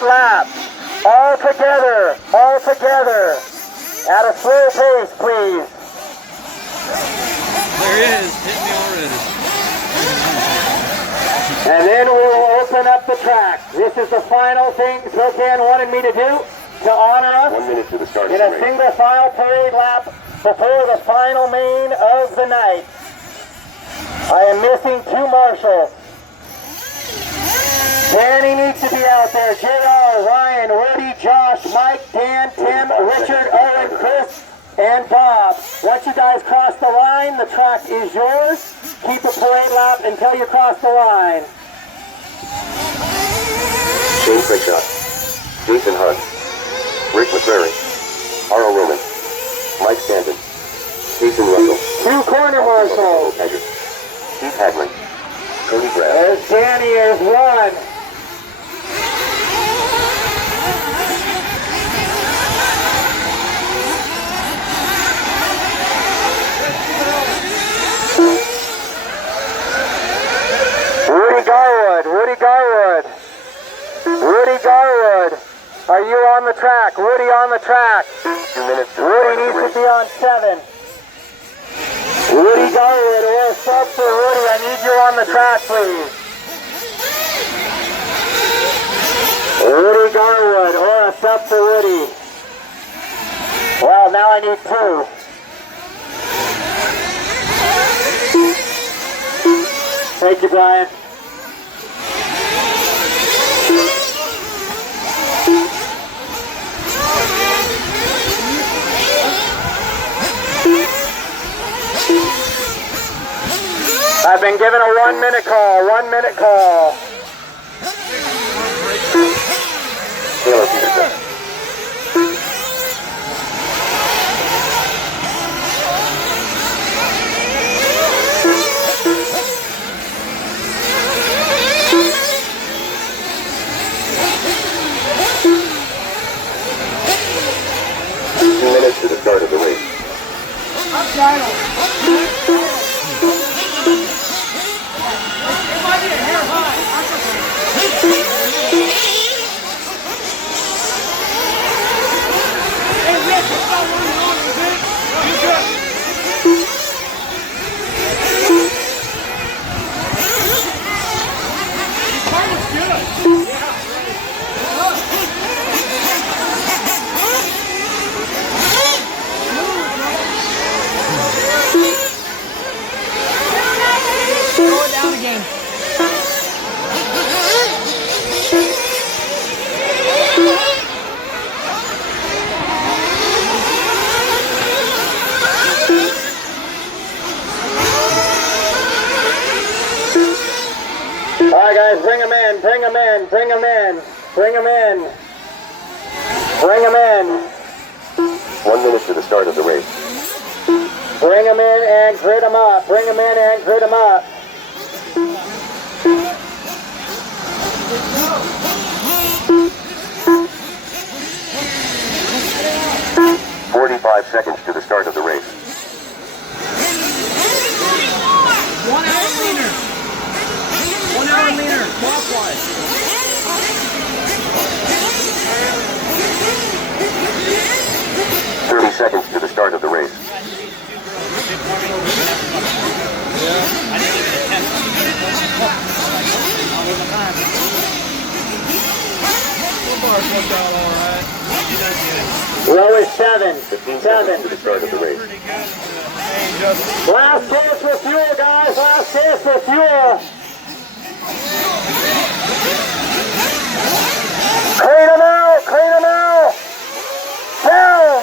Lap. All together. At a slow pace, please. There he is, hitting me already. And then we will open up the track. This is the final thing Spokane wanted me to do to honor us 1 minute to the start in a single file parade lap before the final main of the night. I am missing 2 marshals. Danny needs to be out there. JR, Ryan, Rudy, Josh, Mike, Dan, Tim, Richard, Owen, Chris, and Bob. Once you guys cross the line, the track is yours. Keep a parade lap until you cross the line. Shane Quickshot, Jason Hunt, Rick McCrary, Harl Roman, Mike Stanton, Jason Russell, 2 corner marshals. Keith Hagman, Cody Brad. There's Danny, there's 1. Woody Garwood, are you on the track? Woody on the track. 2 minutes to Woody needs to be on 7. Woody Garwood, or a sub for Woody, I need you on the track, please. Woody Garwood, or a sub for Woody. Well, now I need 2. Thank you, Brian. I've been given a 1 minute call, 1 minute call. Taylor Peterson. To the start of the race. Alright guys, bring them in. 1 minute to the start of the race. Bring them in and grid them up. 45 seconds to the start of the race. 1 hour leaner. 1 hour leaner, clockwise. 30 seconds to the start of the race. Row is 7. 15 seconds to the start of the race. Last chance for fuel, guys. Last chance for fuel. Clean them out. Down.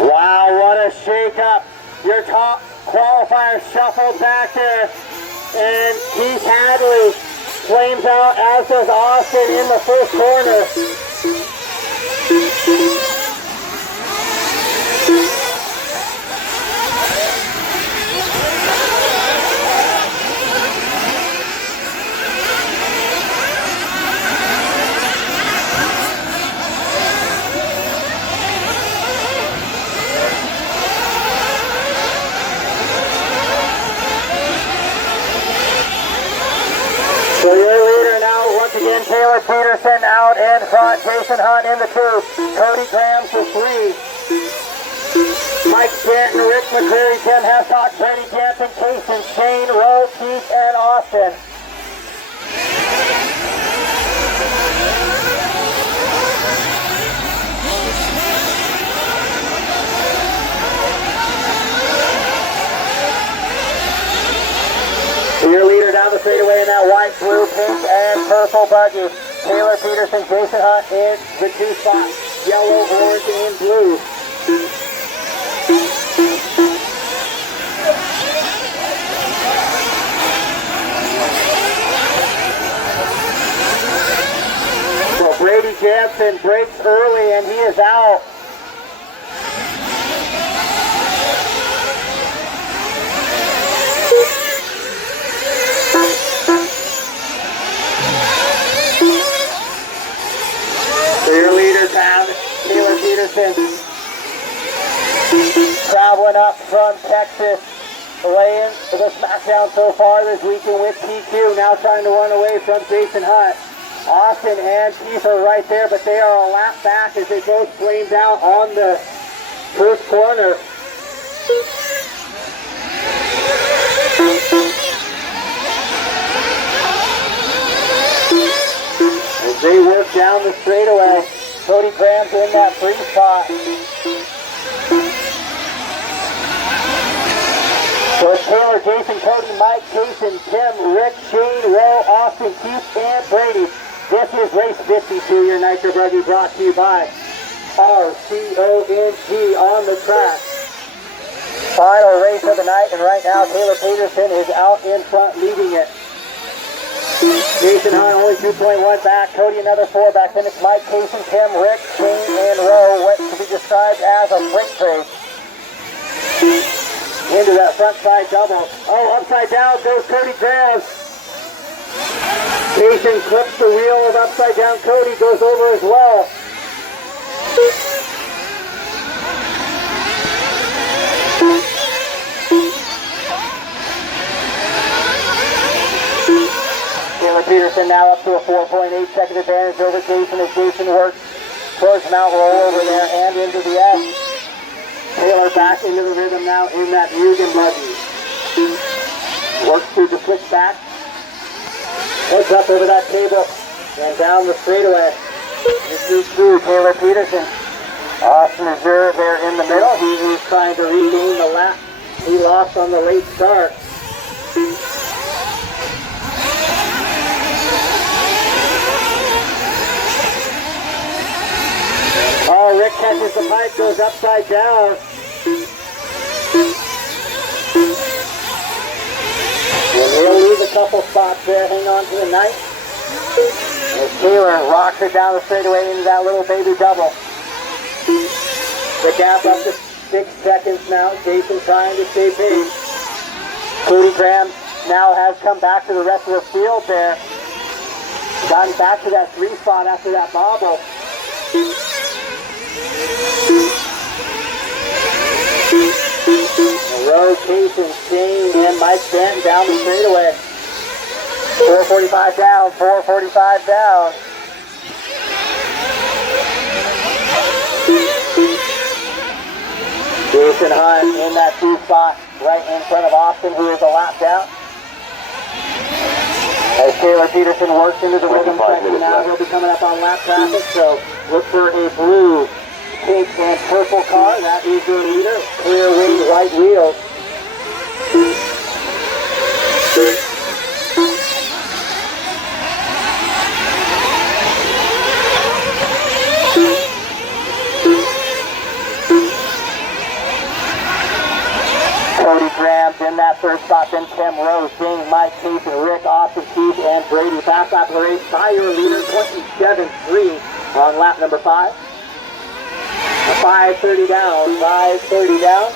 Wow, what a shake-up. Your top qualifier shuffled back there. And Keith Hadley flames out, as does Austin in the first corner. out in front. Jason Hunt in the 2. Cody Graham for 3. Mike Stanton, Rick McCreary, Tim Hessock, Brady Jansen, Casey, Shane, Rowe, Keith, and Austin. Your leader down the straightaway in that white, blue, pink, and purple buggy. Taylor Peterson, Jason Hunt in the 2 spots. Yellow, orange, and blue. So Brady Jansen breaks early and he is out. Your leaders have Taylor Peterson traveling up from Texas, laying the smackdown so far this weekend with PQ, now trying to run away from Jason Hunt. Austin and Keith are right there, but they are a lap back as they both flamed out on the first corner. As they work down the straightaway, Cody Graham's in that 3 spot. So it's Taylor, Jason, Cody, Mike, Jason, Tim, Rick, Shane, Rowe, Austin, Keith, and Brady. This is race 52, your Nitro Buggy, brought to you by RCONG on the track. Final race of the night, and right now Taylor Peterson is out in front leading it. Jason Hunt only 2.1 back, Cody another 4 back, then it's Mike, Jason, Tim, Rick, Shane, and Rowe, what can be described as a freight train. Into that front side double. Oh, upside down goes Cody Graham. Jason clips the wheel of upside down. Cody goes over as well. Taylor Peterson now up to a 4.8 second advantage over Jason as Jason works towards Mount Roll over there and into the S. Taylor back into the rhythm now in that N.Buggy. Works through the switch back. Heads up over that table and down the straightaway. This is through Taylor Peterson. Austin Azure there in the middle. He is trying to regain the lap he lost on the late start. Oh, Rick catches the pipe, goes upside down. And he'll lose a couple spots there. Hang on to the night. As Taylor rocks it down the straightaway into that little baby double. The gap up to 6 seconds now. Jason trying to stay pace. Cody Graham now has come back to the rest of the field there. Gotten back to that 3 spot after that bobble. Rowe, Casey, Shane, and Mike Stanton down the straightaway. 4:45 down, 4:45 down. Jason Hunt in that 2 spot right in front of Austin, who is a lap down. As Taylor Peterson works into the rhythm section now, he'll be coming up on lap traffic, so look for a blue, pink, and purple car. That is your leader. Clear wing, white wheels. Cody Graham in that 3rd spot, then Tim Rose, James, Mike, Keith, and Rick, Austin, Keith, and Brady. Fast lap race by your leader, 27.3 on lap number 5. 5:30 down, 5:30 down.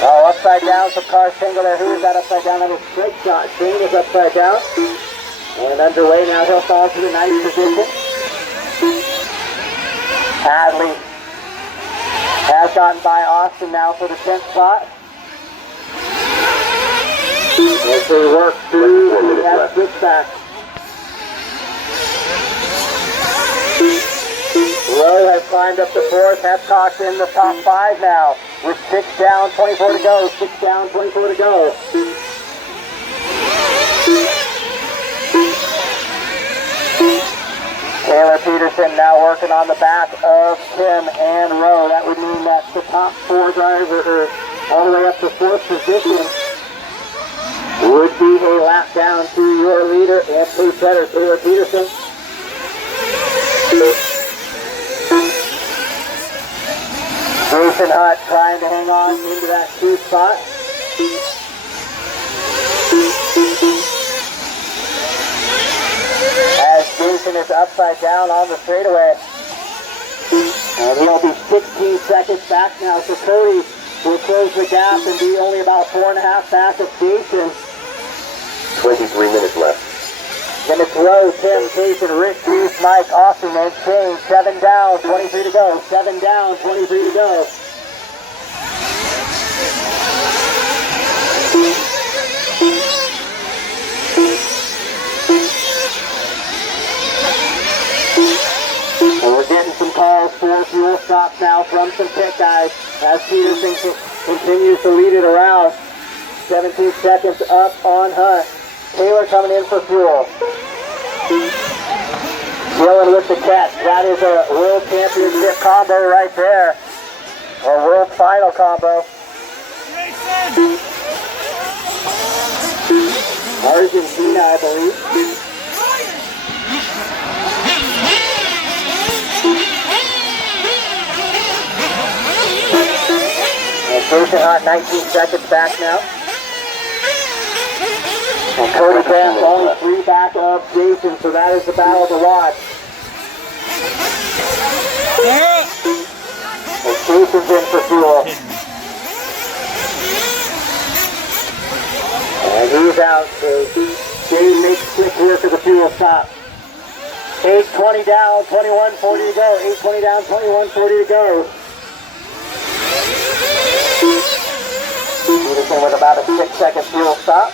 Oh, upside down, some car single there. Who is that upside down? That was a straight shot. Shane is upside down. And underway now, he'll fall to the 9th position. Hadley has gotten by Austin now for the 10th spot. As they work through that switchback. Rowe has climbed up to fourth. Hepcock's in the top 5 now. With 6 down, 24 to go. 6 down, 24 to go. Taylor Peterson now working on the back of Tim and Rowe. That would mean that the top 4 driver, all the way up to 4th position, would be a lap down to your leader and pace setter, Taylor Peterson. Jason Hutt trying to hang on into that 2 spot. As Jason is upside down on the straightaway. And he'll be 16 seconds back now, so Cody will close the gap and be only about 4.5 back of Jason. 23 minutes left. Then it's Rowe, Tim, Jason, Rick, Bruce, Mike, Austin, and Shane. 7 down, 23 to go. 7 down, 23 to go. And we're getting some calls for fuel stops now from some pit guys as Peterson continues to lead it around. 17 seconds up on Hunt. Taylor coming in for fuel. Dylan with the catch. That is a World Championship combo right there. Or World Final combo. Argentina, I believe. And Jason Hunt 19 seconds back now. And Cody Grant's only 3 back of Jason, so that is the battle to watch. And Jason's in for fuel. And he's out, so Dave makes quick work of the fuel stop. 8:20 down, 21:40 to go. 8:20 down, 21:40 to go. Peterson with about a 6-second fuel stop.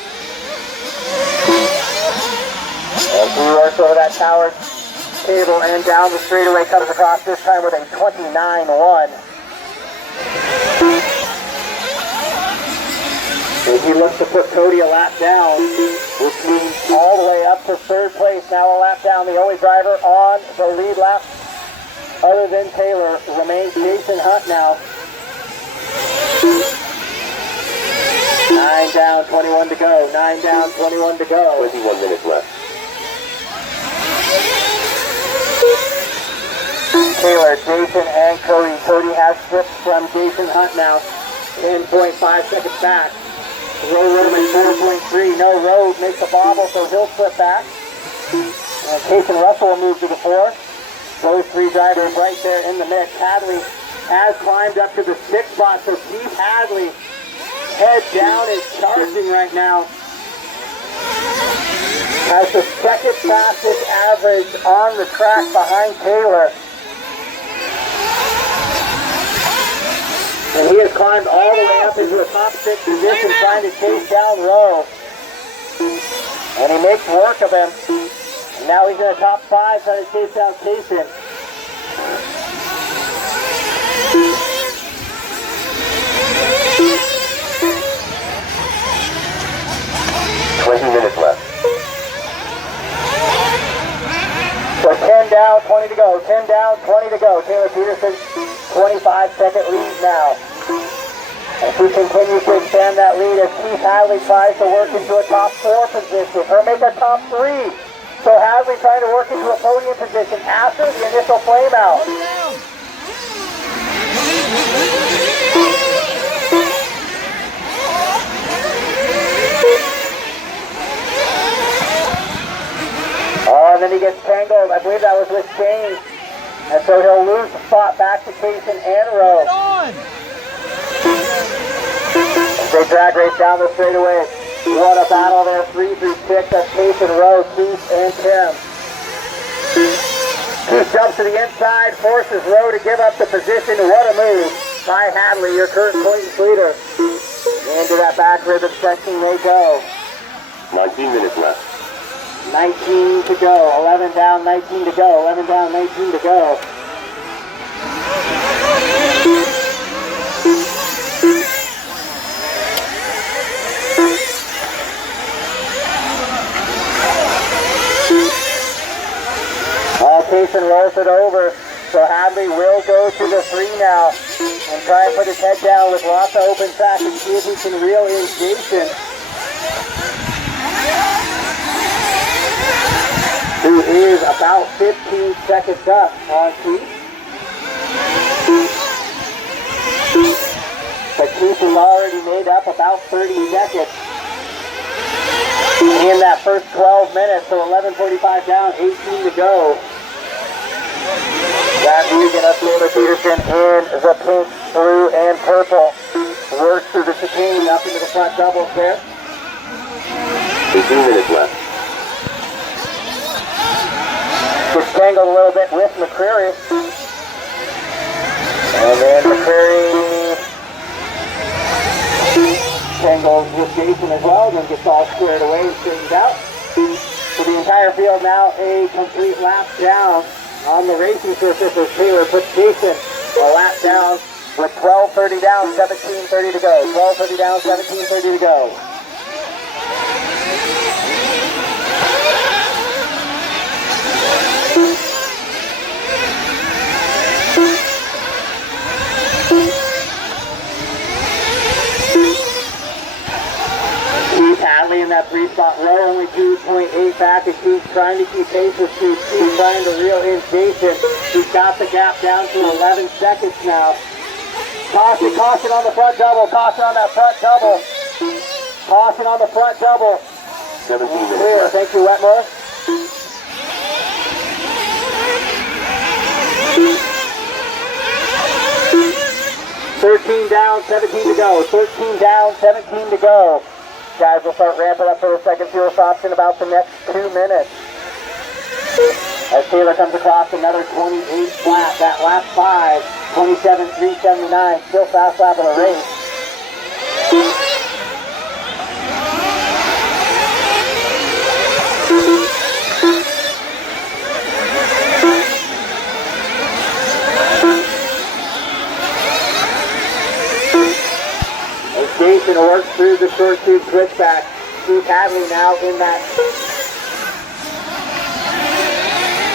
And he works over that tower table and down the straightaway, comes across this time with a 29.1. And he looks to put Cody a lap down, which means all the way up to 3rd place. Now a lap down. The only driver on the lead lap, other than Taylor, remains Jason Hunt now. 9 down, 21 to go. 9 down, 21 to go. 21 minutes left. Taylor, Jason, and Cody. Cody has slipped from Jason Hunt now. 10.5 seconds back. Rowe Roman 4.3. No, Rowe makes a bobble, so he'll slip back. And Case and Russell will move to the 4. Those 3 drivers right there in the mix. Hadley has climbed up to the 6th spot, so Keith Hadley, head down, is charging right now. Has the 2nd fastest average on the track behind Taylor. And he has climbed all the way up into a top 6 position trying to chase down Rowe. And he makes work of him. And now he's in the top 5 trying to chase down Jason. Minutes left. So 10 down, 20 to go. 10 down, 20 to go. Taylor Peterson, 25-second lead now. As he continues to expand that lead as Keith Hadley tries to work into a top 4 position, or make a top 3. So Hadley trying to work into a podium position after the initial flame out. Oh, and then he gets tangled. I believe that was with Shane. And so he'll lose the spot back to Jason and Rowe. As they drag race down the straightaway. What a battle there. 3 through 6. That's Jason, Rowe, Keith, and Tim. Keith jumps to the inside, forces Rowe to give up the position. What a move by Hadley, your current points leader. Into that back ribbon section they go. 19 minutes left. 19 to go. 11 down, 19 to go. 11 down, 19 to go. Jason rolls it over. So Hadley will go to the 3 now and try and put his head down with lots of open track and see if he can reel in Jason, who is about 15 seconds up on Keith. But Keith has already made up about 30 seconds in that first 12 minutes, so 11:45 down, 18 to go. That Egan up Taylor Peterson in the pink, blue, and purple. Works through the chicane up into the front doubles there. 18 minutes left. Gets tangled a little bit with McCreary. And then McCreary tangles with Jason as well, then gets all squared away and straightens out. So the entire field now a complete lap down on the racing surface as Taylor puts Jason a lap down with 12:30 down, 17:30 to go. 12:30 down, 17:30 to go. Keith Hadley in that 3-spot row, only 2.8 back, and Keith trying to keep pace with Keith. Keith trying to reel in Jason. He's got the gap down to 11 seconds now. Caution on the front double. Caution on that front double. Caution on the front double. 17 minutes Clear. left. Thank you, Wetmore. Down, 17 to go. 13 down, 17 to go. Guys, we'll start ramping up for the second fuel stops in about the next 2 minutes. As Taylor comes across another 28 flat, that lap 5, 27.379, still fast lap of the race. Jason works through the short tube switchback. Keith Hadley now in that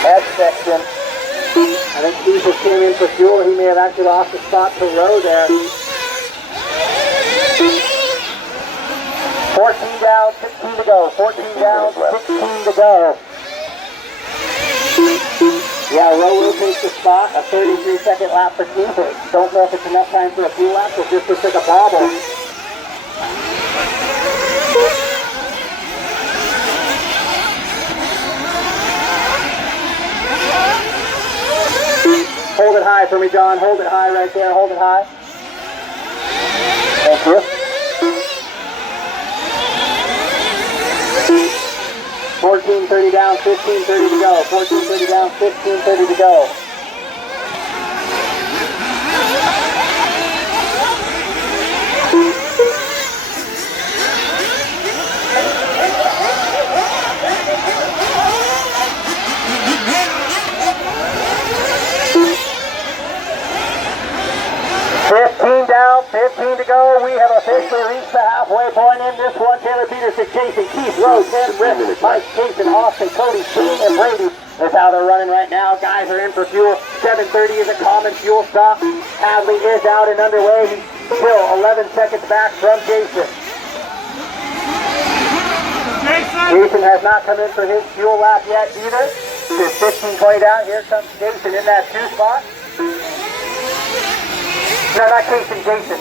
S section. I think Keith just came in for fuel. He may have actually lost the spot to row there. 14 down, 16 to go. 14 down, 16 to go. Yeah, Rowe will take the spot. A 33-second lap for Keith. Don't know if it's enough time for a fuel lap, so just to take a bobble. Hold it high for me, John. Hold it high right there. Hold it high. Thank you. 14:30 down, 15:30 to go. 14:30 down, 15:30 to go. Down, 15 to go. We have officially reached the halfway point in this one. Taylor Peterson, Jason, Keith, Rose, Ben, Rick, Mike, Jason, Austin, Cody, Shane, and Brady. That's how they're running right now. Guys are in for fuel. 7:30 is a common fuel stop. Hadley is out and underway. He's still 11 seconds back from Jason. Jason has not come in for his fuel lap yet either. It's 15:20 down. Here comes Jason in that 2 spot. No, not Jason, Jason.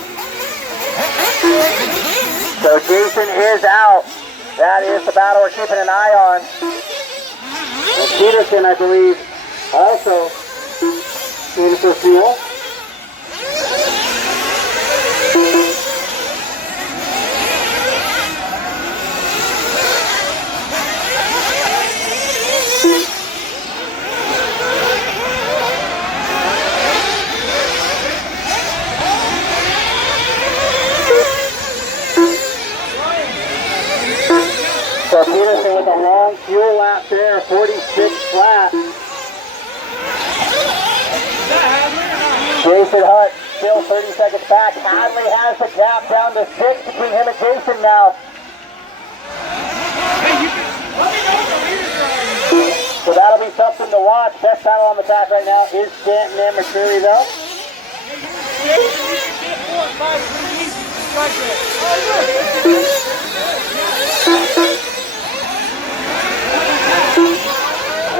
So Jason is out. That is the battle we're keeping an eye on. And Peterson, I believe, also in for fuel. So Peterson with a long fuel lap there, 46 flat. Jason Hutt still 30 seconds back. Hadley has the gap down to 6 between him and Jason now. So that'll be something to watch. Best battle on the track right now is Stanton and McCreary though.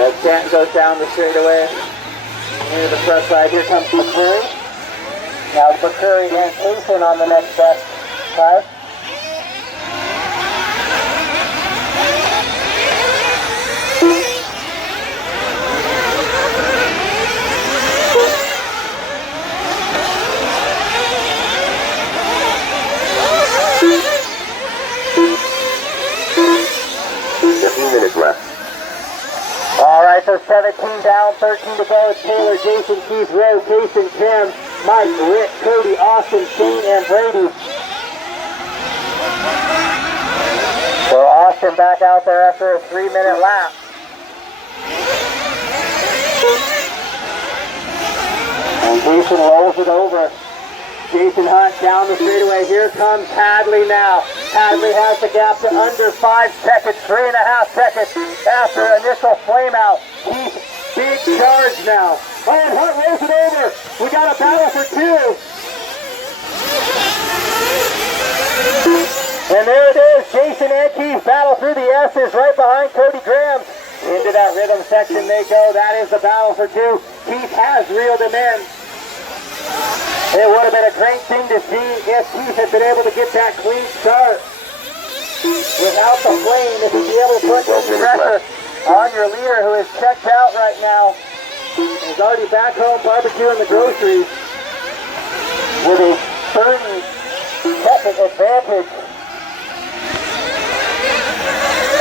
As Stanton goes down the straightaway into the front side, here comes McCreary. Now McCreary and A.main on the next best side. All right, so 17 down, 13 to go. It's Taylor, Jason, Keith, Rose, Jason, Tim, Mike, Rick, Cody, Austin, Shane, and Brady. So Austin back out there after a 3-minute lap. And Jason rolls it over. Jason Hunt down the straightaway. Here comes Hadley now. Hadley has the gap to under 5 seconds, 3.5 seconds after initial flame out. He's big charge now. Oh, and Hunt rolls it over. We got a battle for 2. And there it is. Jason and Keith battle through the S's right behind Cody Graham. Into that rhythm section they go. That is the battle for 2. Keith has reeled him in. It would have been a great thing to see if Keith had been able to get that clean start. Without the flame, if he'd be able to put some pressure on your leader who is checked out right now. He's already back home barbecuing the groceries with a 30-second advantage.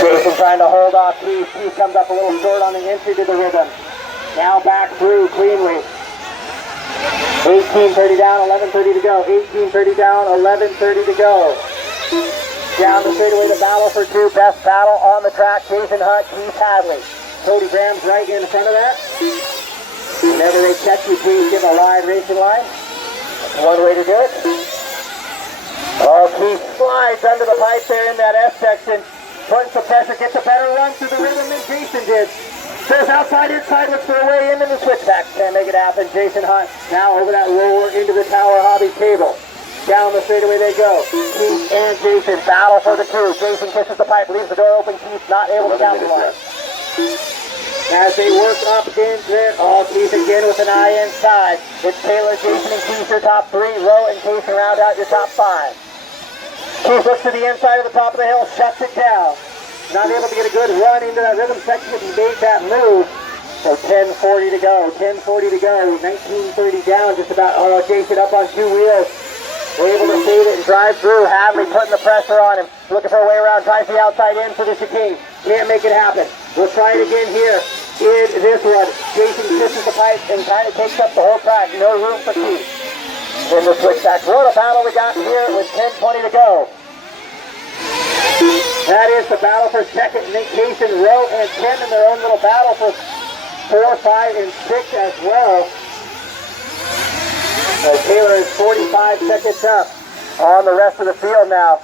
Jason trying to hold off Keith. Keith comes up a little short on the entry to the rhythm. Now back through cleanly. 18:30 down, 11:30 to go. 18:30 down, 11:30 to go. Down the straightaway, the battle for 2. Best battle on the track. Jason Hunt, Keith Hadley. Cody Graham's right in front of that. Whenever they catch you, please give a wide racing line. That's one way to do it. Oh, Keith slides under the pipe there in that S section. Putting some pressure, gets a better run through the rhythm than Jason did. Goes outside, inside, looks for a way into the switchback. Can't make it happen. Jason Hunt now over that roller into the Tower Hobby cable. Down the straightaway they go. Keith and Jason battle for the 2. Jason kisses the pipe, leaves the door open. Keith not able to capitalize. As they work up in there, Keith again with an eye inside. It's Taylor, Jason, and Keith your top 3. Rowe and Jason round out your top 5. Keith looks to the inside of the top of the hill, shuts it down. Not able to get a good run into that rhythm section if he made that move. So 10:40 to go, 10:40 to go, 19:30 down, just about, Jason up on 2 wheels. We're able to save it and drive through. Hadley putting the pressure on him. Looking for a way around, tries the outside in for the chicane. Can't make it happen. We'll try it again here in this one. Jason kisses the pipe and kind of takes up the whole track. No room for Keith. In the switchback. What a battle we got here with 10:20 to go. That is the battle for second. Nick Jason, Rowe, and Tim in their own little battle for 4, 5, and 6 as well. So Taylor is 45 seconds up on the rest of the field now.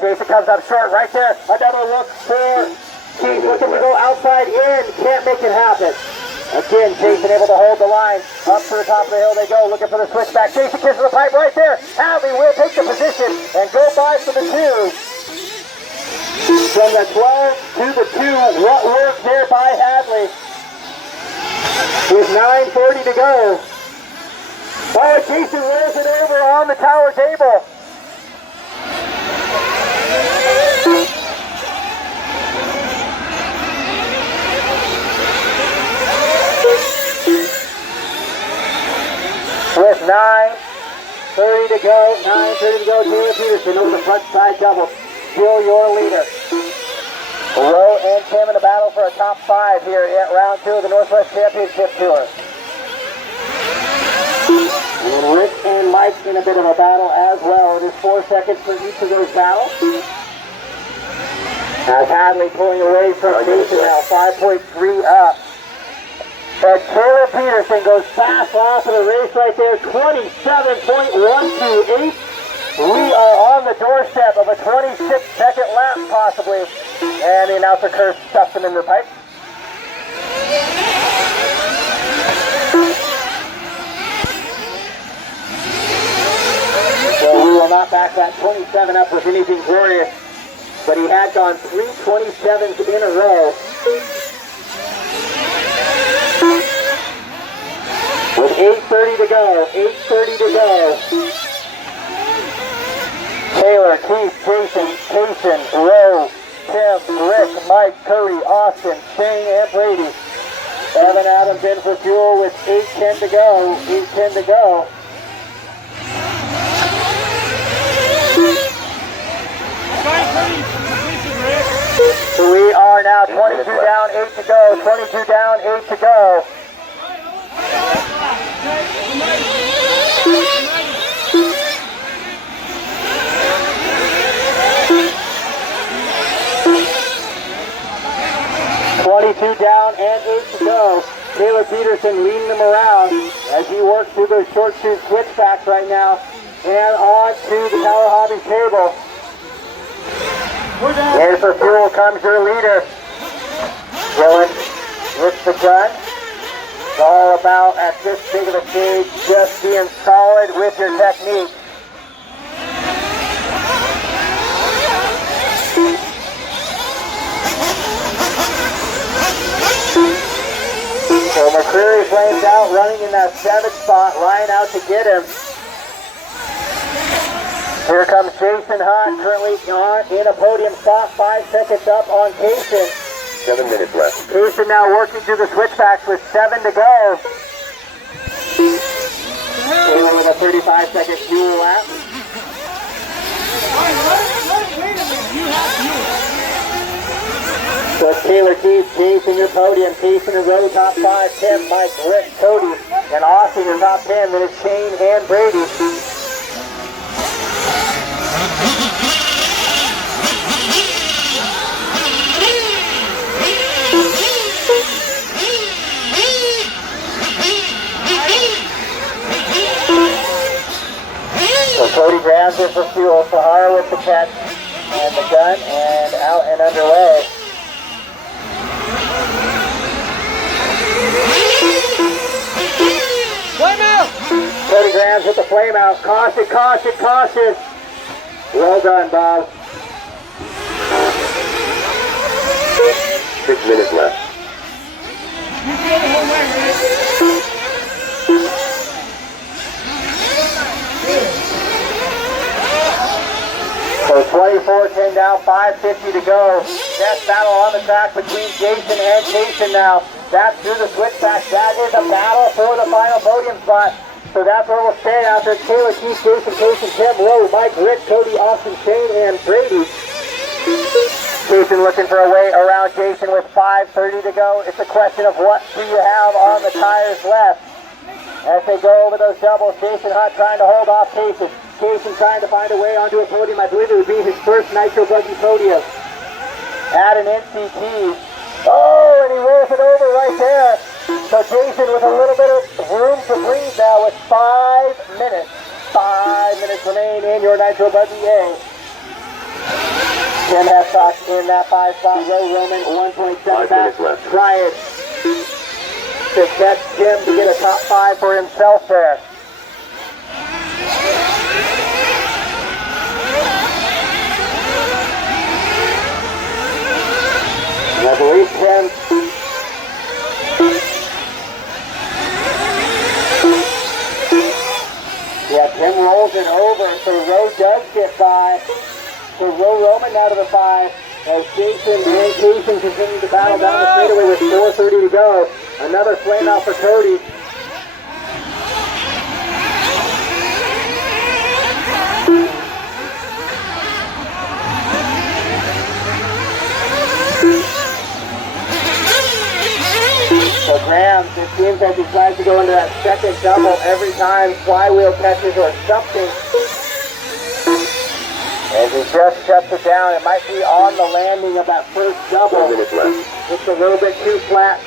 Jason comes up short right there. Another look for Keith, looking to go outside in. Can't make it happen. Again, Jason able to hold the line. Up to the top of the hill they go, looking for the switchback. Jason kisses the pipe right there. Hadley will take the position and go by for the 2. From the 12 to the 2, what work there by Hadley. With 9:40 to go. Oh, Jason rolls it over on the tower table. With 9:30 to go, Taylor Peterson over the front side double. Still your leader. Rowe and Tim in a battle for a top 5 here at round 2 of the Northwest Championship Tour. And Rick and Mike in a bit of a battle as well. It is 4 seconds for each of those battles. As Hadley pulling away from Jason now, 5.3 up. But Taylor Peterson goes fast off of the race right there, 27.128. We are on the doorstep of a 26-second lap, possibly. And the announcer curse stuffs him in the pipe. Well, we will not back that 27 up with anything glorious, but he had gone 3 27s in a row. With 8:30 to go, 8:30 to go. Taylor, Keith, Jason, Rose, Tim, Rick, Mike, Cody, Austin, Shane, and Brady. Evan Adams in for fuel with 8:10 to go, 8:10 to go. So we are now 22 down, 8 to go, 22 down, 8 to go. Down and 8 to go. Taylor Peterson leading them around as he works through those short shoot switchbacks right now and on to the Tower Hobby table. And for fuel comes your leader, Dylan with the gun. It's all about, at this big of a stage, just being solid with your technique. So McCreary flames out, running in that 7th spot. Ryan out to get him. Here comes Jason Hunt, currently in a podium spot, 5 seconds up on Kaysen. 7 minutes left. Kaysen now working through the switchbacks with 7 to go. Taylor with a 35-second fuel lap. So it's Taylor, Keith, Jason, your podium. Jason in row top 5, Tim, Mike, Rick, Cody, and Austin in top 10. Then it's Shane and Brady. So Cody grabs it for fuel. Sahara with the catch and the gun, and out and underway. Flame out! Cody Grams with the flame out. Caution, caution, caution. Well done, Bob. 6 minutes left. So 24-10 down, 5:50 to go. Best battle on the track between Jason and Jason now. That's through the switchback. That is a battle for the final podium spot. So that's where we'll stay after Taylor, Keith, Jason, Kaysen, Tim, Rowe, Mike, Rick, Cody, Austin, Shane, and Brady. Jason looking for a way around Jason with 5:30 to go. It's a question of what do you have on the tires left. As they go over those doubles, Jason Hunt trying to hold off Kaysen. Kaysen trying to find a way onto a podium. I believe it would be his first Nitro Buggy podium. At an NCT. Oh, and he rolls it over right there. So Jason with a little bit of room to breathe now with 5 minutes. 5 minutes remain in your Nitro Buggy A. Tim Hessock in that 5 spot. Row Roman 1.7 back. Try it to catch Tim to get a top 5 for himself there. I believe Tim. Yeah, Tim rolls it over, so Rowe does get by. So Rowe Roman out of the 5 as Jason and Kaysen continue to battle down the straightaway with 4:30 to go. Another flame out for Cody. So Graham, it seems like he tries to go into that second double every time flywheel catches or something. As he just shuts it down, it might be on the landing of that first double. It's a little bit too flat.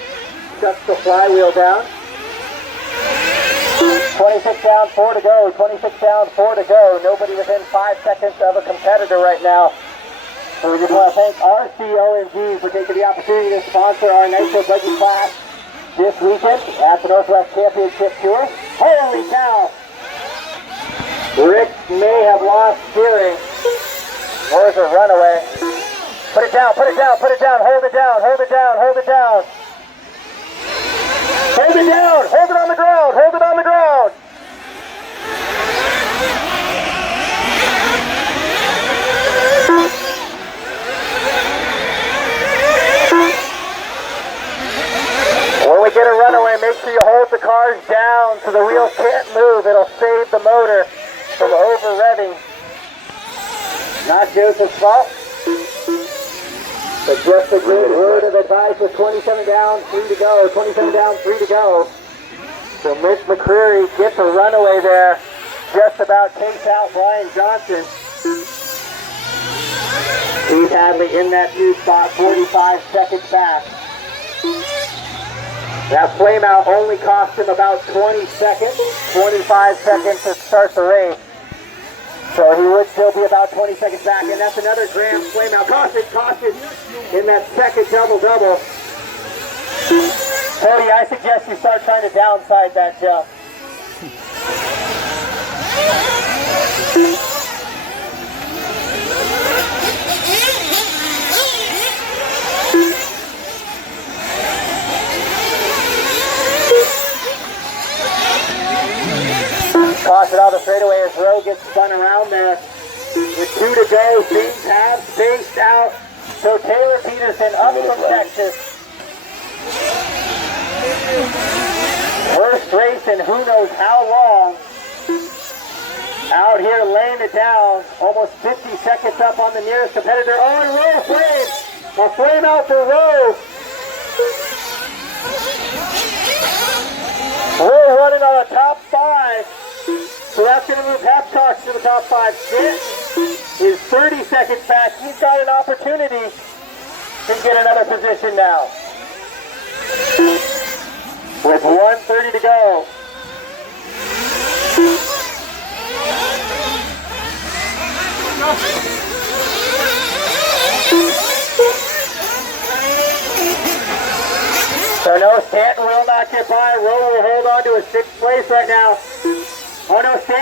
Shuts the flywheel down. 26 down, 4 to go. 26 down, 4 to go. Nobody within 5 seconds of a competitor right now. So we just want to thank RCOMG for taking the opportunity to sponsor our Nitro Buggy class this weekend at the Northwest Championship Tour. Holy cow! Rick may have lost steering. Where's the runaway? Put it down, put it down, put it down, hold it down, hold it down, hold it down. Hold it down, hold it on the ground, hold it on the ground. When we get a runaway, make sure you hold the cars down so the wheels can't move. It'll save the motor from over-revving. Not Joseph's fault, but just a good word of advice with 27 down, 3 to go. 27 down, 3 to go. So Mitch McCreary gets a runaway there. Just about takes out Brian Johnson. Steve Hadley in that 2 spot, 45 seconds back. That flameout only cost him about 20 seconds, 25 seconds to start the race. So he would still be about 20 seconds back, and that's another Graham flameout. Caution, caution in that second double-double. Cody, I suggest you start trying to downside that jump. Caution out the straightaway as Rowe gets spun around there. With 2 to go, things have spaced out. So Taylor Peterson up from Texas. First race in who knows how long. Out here laying it down. Almost 50 seconds up on the nearest competitor. Oh, and Rowe flame. A flame out for Rowe. Rowe running on the top 5. So that's going to move Hapcox to the top 5. Stitt is 30 seconds back. He's got an opportunity to get another position now. With 1:30 to go. So no, Stanton will not get by. Rowe will hold on to a 6th place right now. Oh no, Stanton